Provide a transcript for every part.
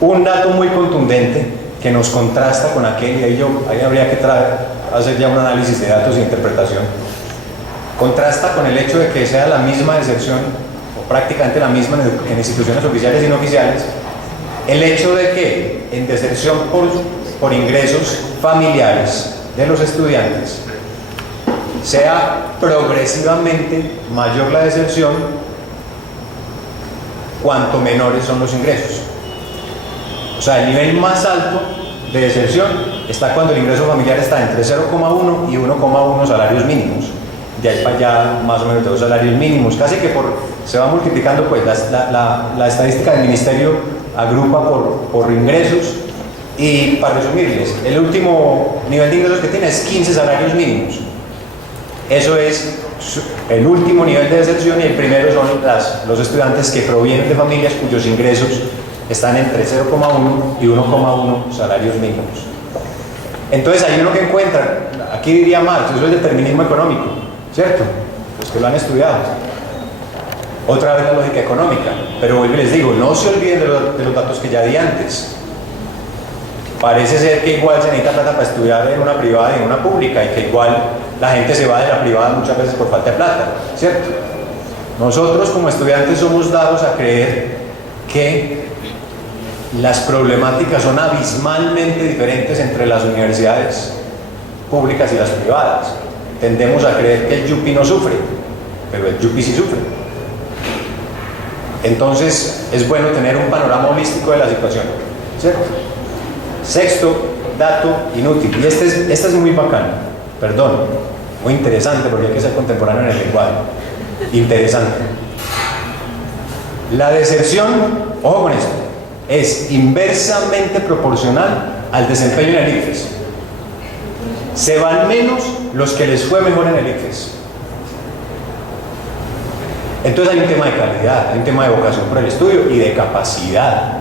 Un dato muy contundente que nos contrasta con aquel, y ahí habría que hacer ya un análisis de datos e interpretación, contrasta con el hecho de que sea la misma deserción, o prácticamente la misma en instituciones oficiales y no oficiales, el hecho de que en deserción por ingresos familiares de los estudiantes sea progresivamente mayor la deserción cuanto menores son los ingresos. O sea, el nivel más alto de deserción está cuando el ingreso familiar está entre 0,1 y 1,1 salarios mínimos. De ahí para allá más o menos 2 salarios mínimos. Casi que se va multiplicando, pues la estadística del ministerio agrupa por ingresos. Y para resumirles, el último nivel de ingresos que tiene es 15 salarios mínimos. Eso es el último nivel de deserción, y el primero son los estudiantes que provienen de familias cuyos ingresos están entre 0,1 y 1,1 salarios mínimos. Entonces hay uno que encuentra, aquí diría Marx, eso es determinismo económico, ¿cierto? Los que lo han estudiado. Otra vez la lógica económica, pero vuelvo y les digo, no se olviden de los datos que ya di antes. Parece ser que igual se necesita plata para estudiar en una privada y en una pública, y que igual la gente se va de la privada muchas veces por falta de plata, ¿cierto? Nosotros como estudiantes somos dados a creer que las problemáticas son abismalmente diferentes entre las universidades públicas y las privadas. Tendemos a creer que el yupi no sufre, pero el yupi sí sufre. Entonces es bueno tener un panorama holístico de la situación, ¿cierto? Sexto dato inútil, y este es muy bacano, perdón, muy interesante, porque hay que ser contemporáneo en el lenguaje. Interesante. La deserción, ojo con esto, es inversamente proporcional al desempeño en el ICFES. Se van menos los que les fue mejor en el ICFES. Entonces hay un tema de calidad, hay un tema de vocación por el estudio y de capacidad.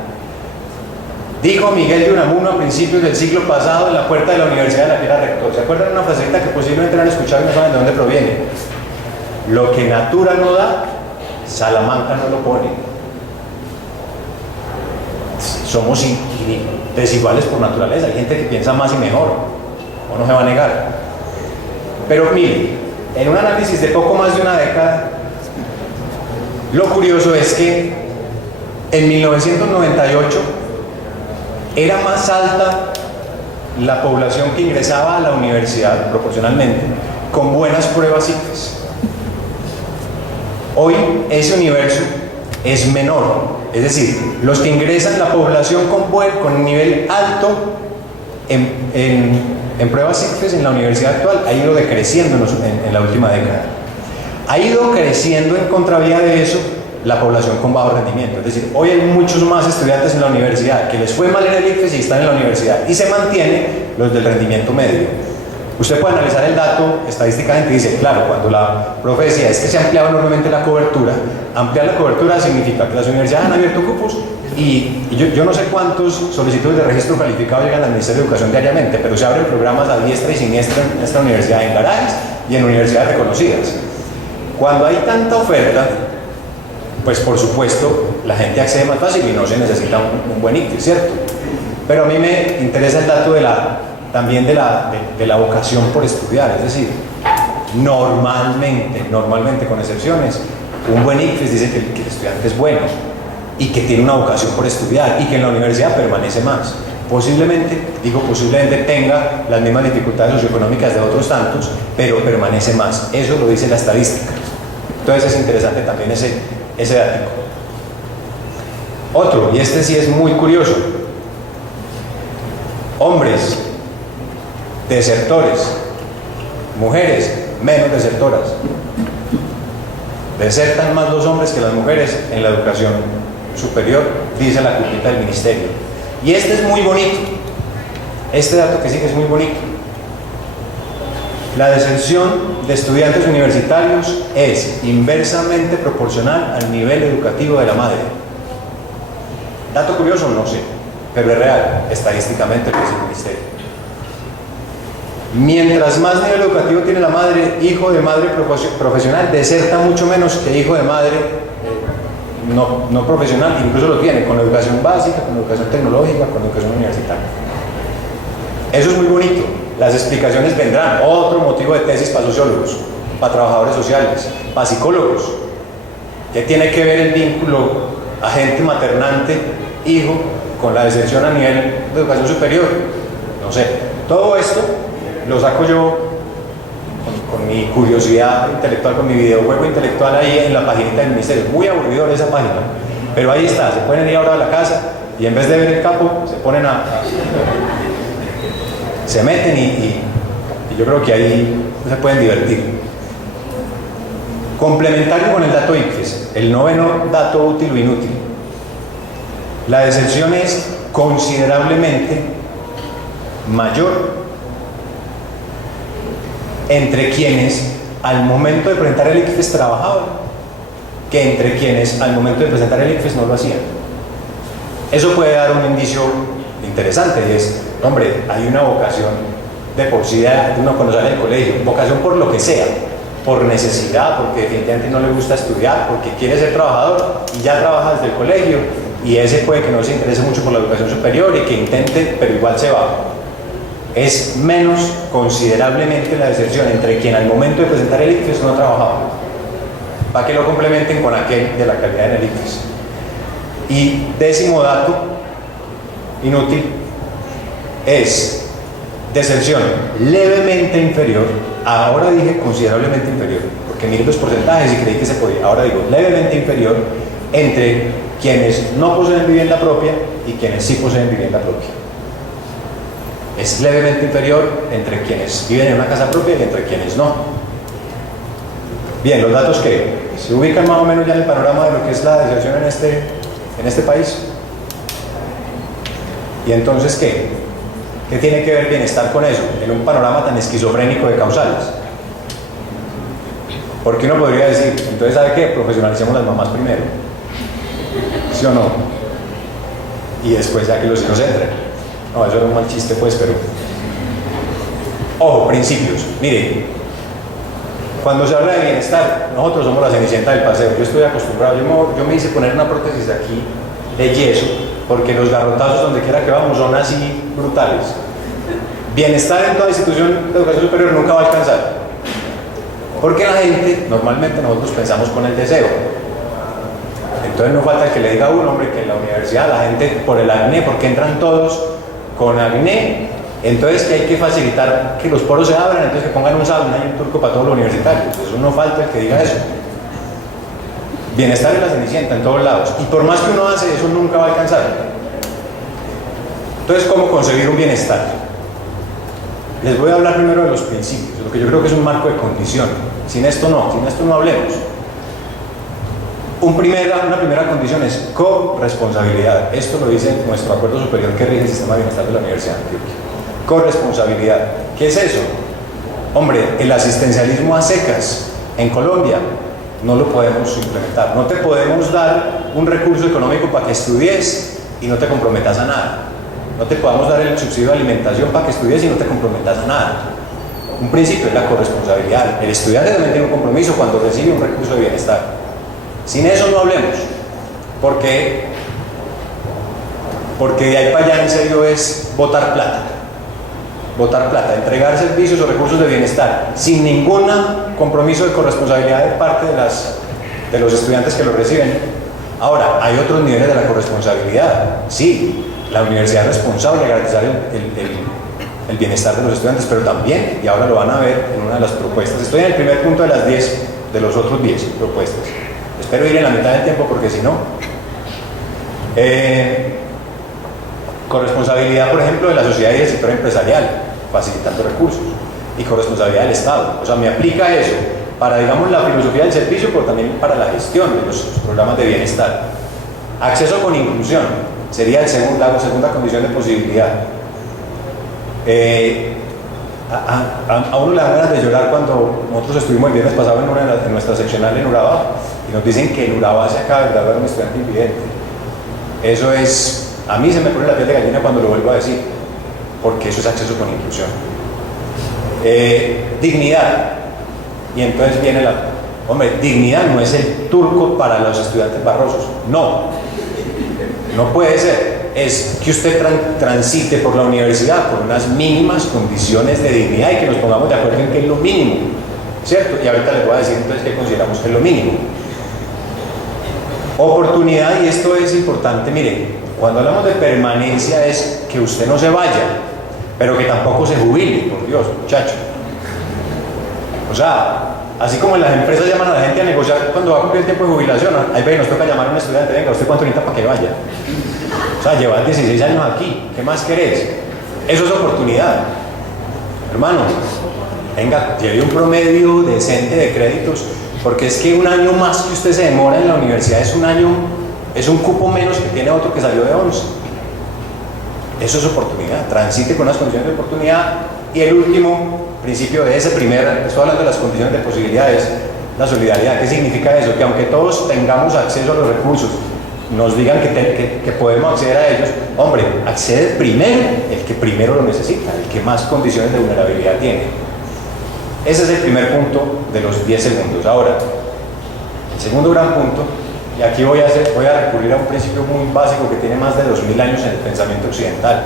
Dijo Miguel de Unamuno a principios del siglo pasado en la puerta de la universidad de la que era rector. ¿Se acuerdan de una frasecita que posiblemente no han escuchado y no saben de dónde proviene? Lo que Natura no da, Salamanca no lo pone. Somos desiguales por naturaleza. Hay gente que piensa más y mejor, o no se va a negar. Pero mire, en un análisis de poco más de una década, lo curioso es que en 1998 era más alta la población que ingresaba a la universidad proporcionalmente con buenas pruebas ICFES. Hoy ese universo es menor, es decir, los que ingresan, la población con nivel alto en pruebas ICFES en la universidad actual ha ido decreciendo en la última década. Ha ido creciendo en contravía de eso la población con bajo rendimiento, es decir, hoy hay muchos más estudiantes en la universidad que les fue mal en el ICFES y están en la universidad, y se mantienen los del rendimiento medio. Usted puede analizar el dato estadísticamente y dice, claro, cuando la profe decía es que se ha ampliado enormemente la cobertura, ampliar la cobertura significa que las universidades han abierto cupos y yo no sé cuántos solicitudes de registro calificado llegan al Ministerio de Educación diariamente, pero se abren programas a diestra y siniestra en esta universidad, en garajes y en universidades reconocidas. Cuando hay tanta oferta, pues por supuesto la gente accede más fácil y no se necesita un buen ICFES, ¿cierto? Pero a mí me interesa el dato también de la vocación por estudiar, es decir, normalmente con excepciones, un buen ICFES dice que el estudiante es bueno y que tiene una vocación por estudiar y que en la universidad permanece más. Posiblemente tenga las mismas dificultades socioeconómicas de otros tantos, pero permanece más. Eso lo dice la estadística. Entonces es interesante también ese dato. Otro, y este sí es muy curioso: hombres desertores, mujeres menos desertoras. Desertan más los hombres que las mujeres en la educación superior, dice la cupita del ministerio. Y este es muy bonito, este dato que sigue es muy bonito. La deserción de estudiantes universitarios es inversamente proporcional al nivel educativo de la madre. Dato curioso, no sé, pero es real, estadísticamente lo dice el ministerio. Mientras más nivel educativo tiene la madre, hijo de madre profesional deserta mucho menos que hijo de madre no profesional, incluso lo tiene con educación básica, con educación tecnológica, con educación universitaria. Eso es muy bonito. Las explicaciones vendrán. Otro motivo de tesis para sociólogos, para trabajadores sociales, para psicólogos. ¿Qué tiene que ver el vínculo agente maternante, hijo, con la deserción a nivel de educación superior? No sé. Todo esto lo saco yo con mi curiosidad intelectual, con mi videojuego intelectual ahí en la página del ministerio. Muy aburridor esa página, pero ahí está. Se pueden ir ahora a la casa y en vez de ver el capo, se ponen se meten y yo creo que ahí se pueden divertir. Complementario con el dato ICFES, el noveno dato útil o inútil. La deserción es considerablemente mayor entre quienes al momento de presentar el ICFES trabajaban que entre quienes al momento de presentar el ICFES no lo hacían. Eso puede dar un indicio interesante, y es, hombre, hay una vocación de por sí de uno cuando sale del colegio, vocación por lo que sea, por necesidad, porque definitivamente no le gusta estudiar, porque quiere ser trabajador y ya trabaja desde el colegio, y ese puede que no se interese mucho por la educación superior y que intente, pero igual se va. Es menos considerablemente la deserción entre quien al momento de presentar el ICFES no trabajaba, para que lo complementen con aquel de la calidad en el ICFES. Y décimo dato inútil es deserción levemente inferior. Ahora dije considerablemente inferior, porque miré los porcentajes y creí que se podía. Ahora digo levemente inferior entre quienes no poseen vivienda propia y quienes sí poseen vivienda propia. Es levemente inferior entre quienes viven en una casa propia y entre quienes no. Bien, los datos que se ubican más o menos ya en el panorama de lo que es la deserción en este país. ¿Y entonces qué? ¿Qué tiene que ver bienestar con eso? En un panorama tan esquizofrénico de causales. Porque uno podría decir, entonces ¿sabe qué? Profesionalicemos las mamás primero. ¿Sí o no? Y después ya que los hijos entren. No, eso era un mal chiste pues, pero... Ojo, principios. Mire, cuando se habla de bienestar, nosotros somos la cenicienta del paseo. Yo estoy acostumbrado, yo me hice poner una prótesis de aquí de yeso, porque los garrotazos donde quiera que vamos son así brutales. Bienestar en toda institución de educación superior nunca va a alcanzar, porque la gente, normalmente nosotros pensamos con el deseo. Entonces no falta el que le diga a uno, hombre, que en la universidad la gente por el acné, porque entran todos con acné, entonces que hay que facilitar que los poros se abran, entonces que pongan un sauna y un turco para todos los universitarios. Eso no falta el que diga eso. Bienestar es la cenicienta en todos lados, y por más que uno hace, eso nunca va a alcanzar. Entonces, ¿cómo concebir un bienestar? Les voy a hablar primero de los principios, lo que yo creo que es un marco de condición. Sin esto no hablemos. Una primera condición es corresponsabilidad. Esto lo dice nuestro acuerdo superior que rige el sistema de bienestar de la Universidad de Antioquia. Corresponsabilidad. ¿Qué es eso? Hombre, el asistencialismo a secas en Colombia no lo podemos implementar. No te podemos dar un recurso económico para que estudies y no te comprometas a nada. No te podemos dar el subsidio de alimentación para que estudies y no te comprometas a nada. Un principio es la corresponsabilidad. El estudiante también tiene un compromiso cuando recibe un recurso de bienestar. Sin eso no hablemos, porque de ahí para allá en serio es botar plata, entregar servicios o recursos de bienestar sin ningún compromiso de corresponsabilidad de parte de los estudiantes que lo reciben. Ahora, hay otros niveles de la corresponsabilidad. Sí, la universidad es responsable de garantizar el bienestar de los estudiantes, pero también, y ahora lo van a ver en una de las propuestas, estoy en el primer punto de las 10, de los otros 10 propuestas. Espero ir en la mitad del tiempo porque si no... corresponsabilidad, por ejemplo, de la sociedad y del sector empresarial, facilitando recursos, y corresponsabilidad del Estado. O sea, me aplica eso para, digamos, la filosofía del servicio, pero también para la gestión de los programas de bienestar. Acceso con inclusión sería la segunda condición de posibilidad. A uno le da ganas de llorar cuando nosotros estuvimos el viernes pasado en nuestra seccional en Urabá y nos dicen que en Urabá se acaba de graduar un estudiante invidente. Eso es, a mí se me pone la piel de gallina cuando lo vuelvo a decir, porque eso es acceso con inclusión. Dignidad, y entonces viene Hombre, dignidad no es el turco para los estudiantes barrosos, no, no puede ser. Es que usted transite por la universidad por unas mínimas condiciones de dignidad y que nos pongamos de acuerdo en qué es lo mínimo, ¿cierto? Y ahorita les voy a decir entonces qué consideramos que es lo mínimo. Oportunidad, y esto es importante, mire, cuando hablamos de permanencia es que usted no se vaya, pero que tampoco se jubile, por Dios, muchacho. O sea, así como en las empresas llaman a la gente a negociar cuando va a cumplir el tiempo de jubilación, ahí ve, nos toca llamar a un estudiante, venga, ¿usted cuánto necesita para que vaya? O sea, llevas 16 años aquí, ¿qué más querés? Eso es oportunidad. Hermano, venga, lleve un promedio decente de créditos, porque es que un año más que usted se demora en la universidad es un año, es un cupo menos que tiene otro que salió de 11. Eso es oportunidad, transite con unas condiciones de oportunidad. Y el último principio de ese estoy hablando de las condiciones de posibilidades, la solidaridad. ¿Qué significa eso? Que aunque todos tengamos acceso a los recursos, nos digan que podemos acceder a ellos, hombre, accede primero el que primero lo necesita, el que más condiciones de vulnerabilidad tiene. Ese es el primer punto de los 10 segundos. Ahora, el segundo gran punto, y aquí voy a recurrir a un principio muy básico que tiene más de 2000 años en el pensamiento occidental.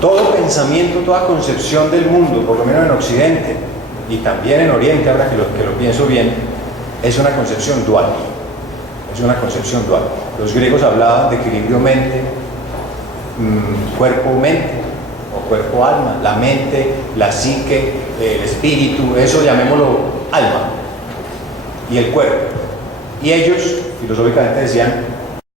Todo pensamiento, toda concepción del mundo, por lo menos en Occidente y también en Oriente, ahora que lo pienso bien, es una concepción dual. Es una concepción dual. Los griegos hablaban de equilibrio mente, cuerpo-mente, o cuerpo-alma, la mente, la psique, el espíritu, eso llamémoslo alma, y el cuerpo. Y ellos, filosóficamente, decían